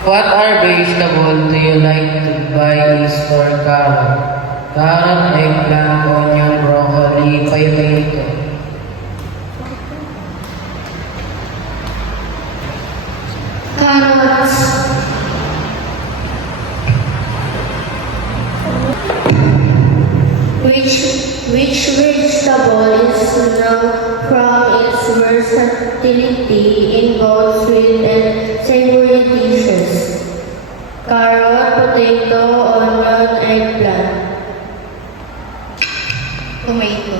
What are vegetables do you like to buy in store, Carrot? Carrot, eggplant, onion, broccoli, potato. Carrots. Which vegetable is known from its versatility in both sweet and savory dishes? Carrot, potato, onion, eggplant. Tomato.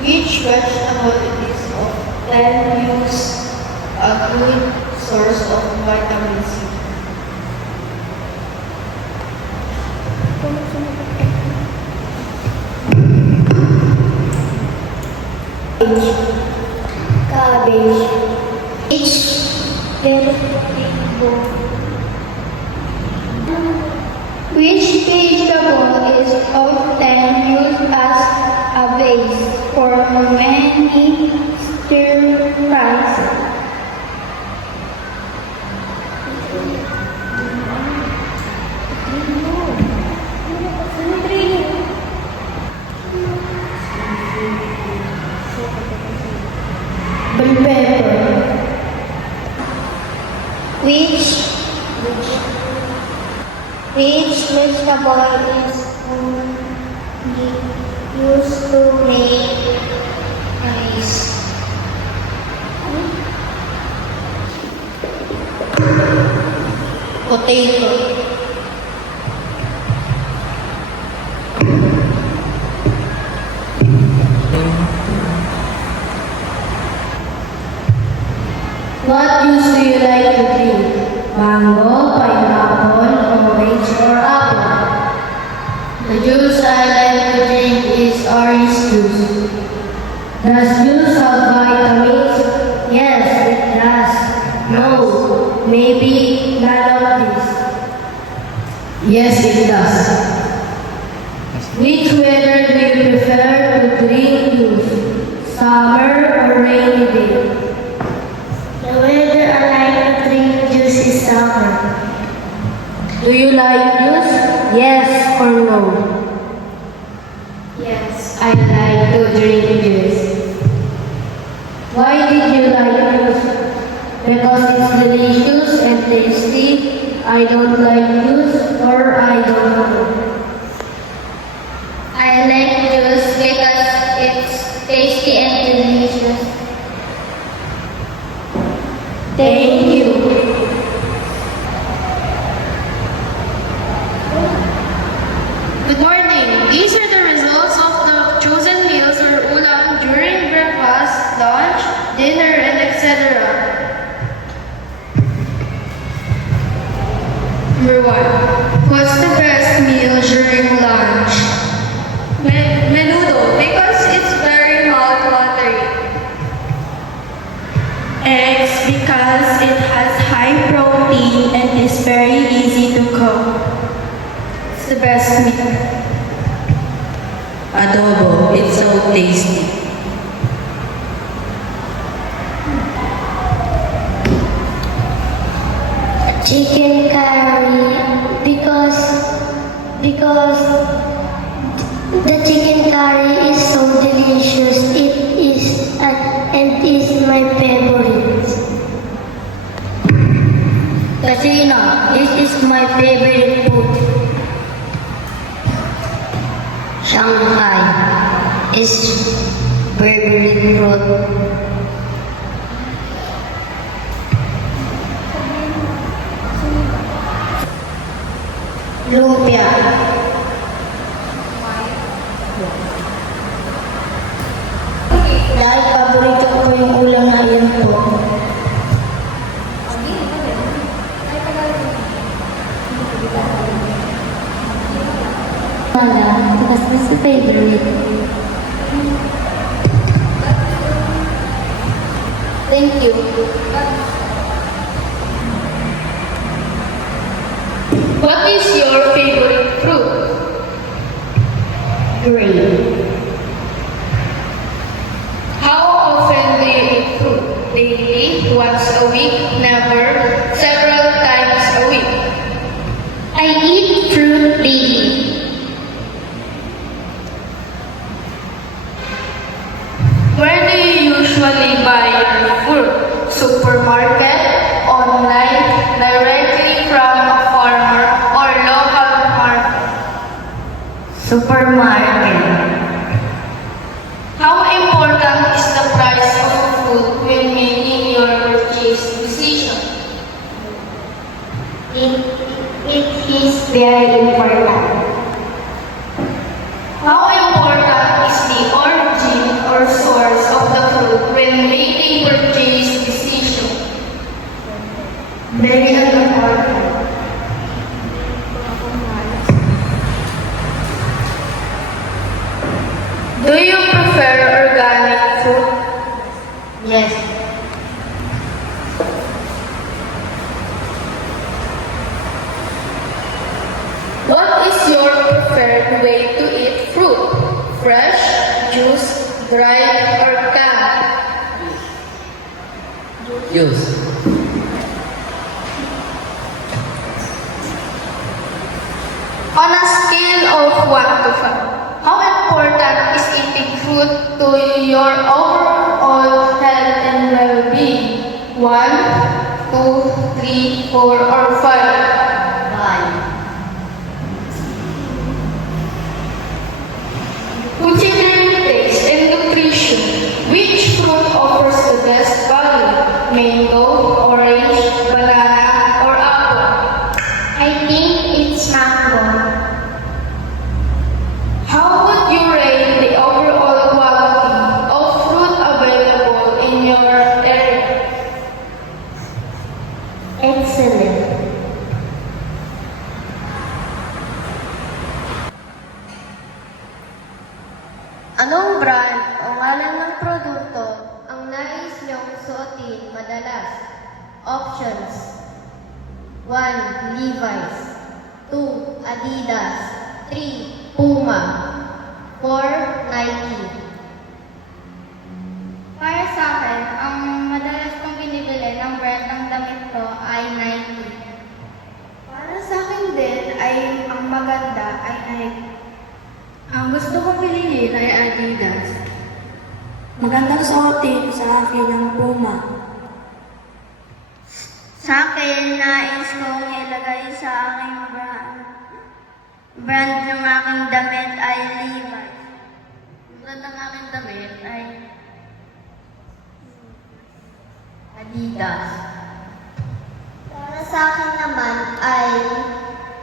Which vegetable is often used a good source of vitamin C? Cabbage. Which vegetable is often used as a base for many stir fries? Bell pepper. Which vegetable is used to make rice? Potato. What juice do you like to drink? Mango, pineapple, orange, or apple? The juice I like to drink is orange juice. Does juice have vitamins? Yes, it does. No, maybe none of this. Yes, it does. Which weather do you prefer to drink juice? Summer or rainy day? The weather I like to drink juice is summer. Do you like juice? Yes or no? Yes, I like to drink juice. Why did you like juice? Because it's delicious and tasty. I don't like juice or I don't know. I like juice because it's tasty and delicious. Thank you. Good morning. These are the results of the chosen meals or ulam during breakfast, lunch, dinner, and etc. Number 1. What's the best meal during lunch? Menudo, because it's very mouth-watering. Eggs because it has high protein and is very easy to cook. It's the best meal. Adobo, it's so tasty. Chicken curry because the chicken curry is so delicious. It is and is my favorite. Katrina, this is my favorite food. Shanghai is favorite fruit. Lumpia. Dahil paborito ko yung ulam na iyan po. Because it's the favorite. Thank you. What is your favorite fruit? Grape. How often do you eat fruit? daily, once a week, never, several times a week? I eat fruit daily. Where do you usually buy your fruit? Supermarket, online, directly from a farmer, or local market? Supermarket. How important is the price of food when making your purchase decision? It is very important. How important is the origin or source of the food when making purchase decision? Very important. Do you prefer organic food? Yes. What is your preferred way to eat fruit? Fresh, juice, dried, or canned? Use. On a scale of 1 to 5, how important is eating fruit to your overall health and well-being? 1, 2, 3, 4, or 5? Bye. Considering taste and nutrition, which fruit offers the best value? Mango, orange, banana, or apple? I think it's mango. How would you rate the overall quality of fruit available in your area? Excellent. Anong brand o ngalan ng produkto ang nais niyong suotin madalas? Options: 1. Levi's 2. Adidas 3. Puma 4. Nike. Para sa akin, ang madalas kong binibili ng brand ng damit ko ay Nike. Para sa akin din ay ang maganda ay Nike. Ang gusto kong piliin ay Adidas. Magandang suotin sa akin ang Puma. Sa akin, nais kong ilagay sa aking brand. Brand ng aking damit ay Levi's. Brand ng aking damit ay Adidas. Para sa akin naman ay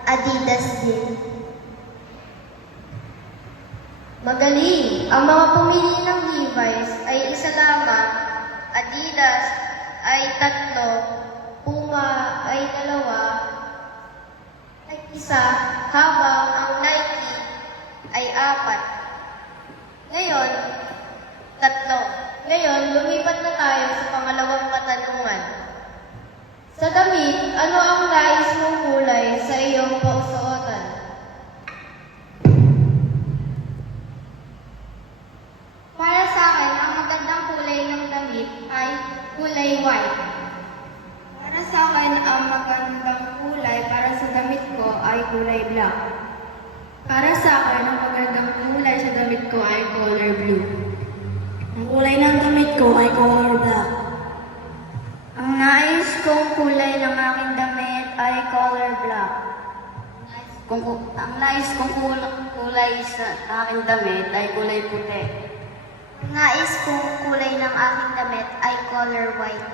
Adidas din. Magaling! Ang mga pumili ng Levi's ay isa lamang, Adidas ay 3, Puma ay 2, ay 1, habang ang Nike ay 4. Ngayon, 3. Ngayon, lumipat na tayo sa pangalawang katanungan. Sa damit, ano ang nais mong kulay sa iyong pausuotan? Para sa akin, ang magandang kulay ng damit ay kulay white. Para sa akin, ang magandang kulay para sa damit ko ay kulay black. Para sa akin, ang magandang kulay sa damit ko ay color blue. Ang kulay ng damit ko ay color black. Ang nais kong kulay ng aking damit ay color black. Ang nais kong kulay sa aking damit ay kulay puti. Ang nais kong kulay ng aking damit ay color white.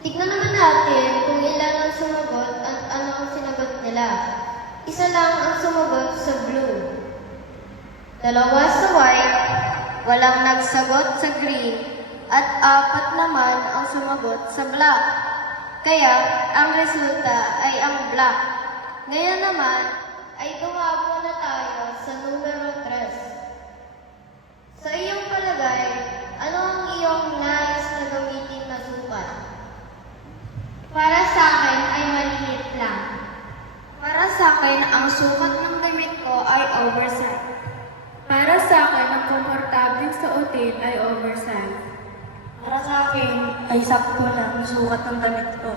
Tignan naman natin kung ilan ang sumagot at ano ang sinagot nila. Isa lang ang sumagot sa blue. 2 sa white, walang nagsagot sa green, at 4 naman ang sumagot sa black. Kaya, ang resulta ay ang black. Ngayon naman, ay tumabo na tayo sa numero 3. Sa iyong palagay, ano ang iyong nais na gamitin na sukat? Para sa akin ay maliit lang. Para sa akin, ang sukat ng damit ko ay oversize. Para sa akin, ang komportabling suotin ay oversize. akin ay sakto lang sukat ng damit ko.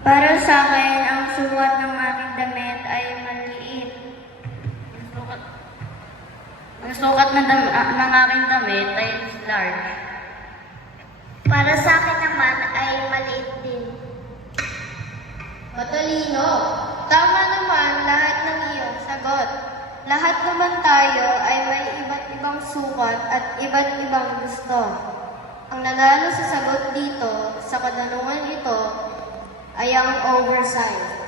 Para sa akin, ang sukat ng aking damit ay maliit. Ang sukat ng aking damit ay large. Para sa akin naman ay maliit din. Matalino. Tama naman lahat ng iyong sagot. Lahat naman tayo ay may iba't ibang sukat at iba't ibang gusto. Ang nanalo sa sagot dito, sa katanungan ito, ay ang oversize.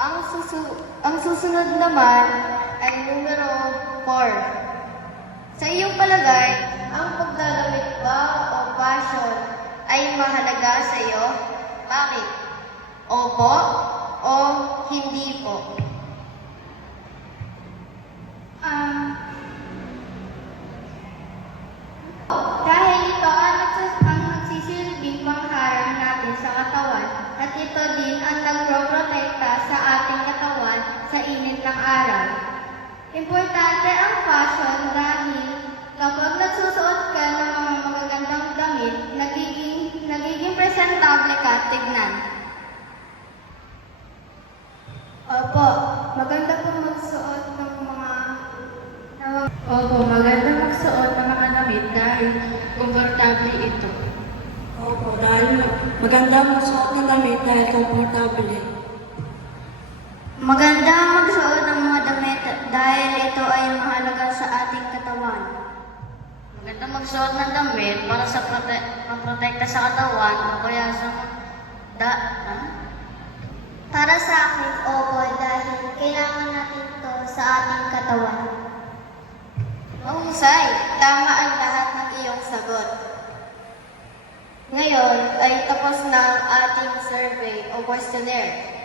Ang susunod naman ay numero 4. Sa iyong palagay, ang pagdadamit ba o fashion ay mahalaga sa iyo? Bakit? Opo o hindi po? Dahil ito ang nagsisilbing pangharang natin sa katawan at ito din ang nagproprotekta sa ating katawan sa init ng araw. Importante ang fashion dahil kapag nagsusuot ka ng mga magagandang damit, nagiging presentable ka tignan. Opo, maganda po magsuot ng mga damit dahil komportable ito. Opo, dahil maganda magsuot ng damit dahil komportable. Maganda ang magsuot ng mga damit dahil ito ay mahalaga sa ating katawan. Maganda magsuot ng damit para sa protekta sa katawan o kaya sa Para sa akin, opo, dahil kailangan natin ito sa ating katawan. Mahusay, tama ang lahat ng iyong sagot. Ngayon ay tapos na ang ating survey o questionnaire.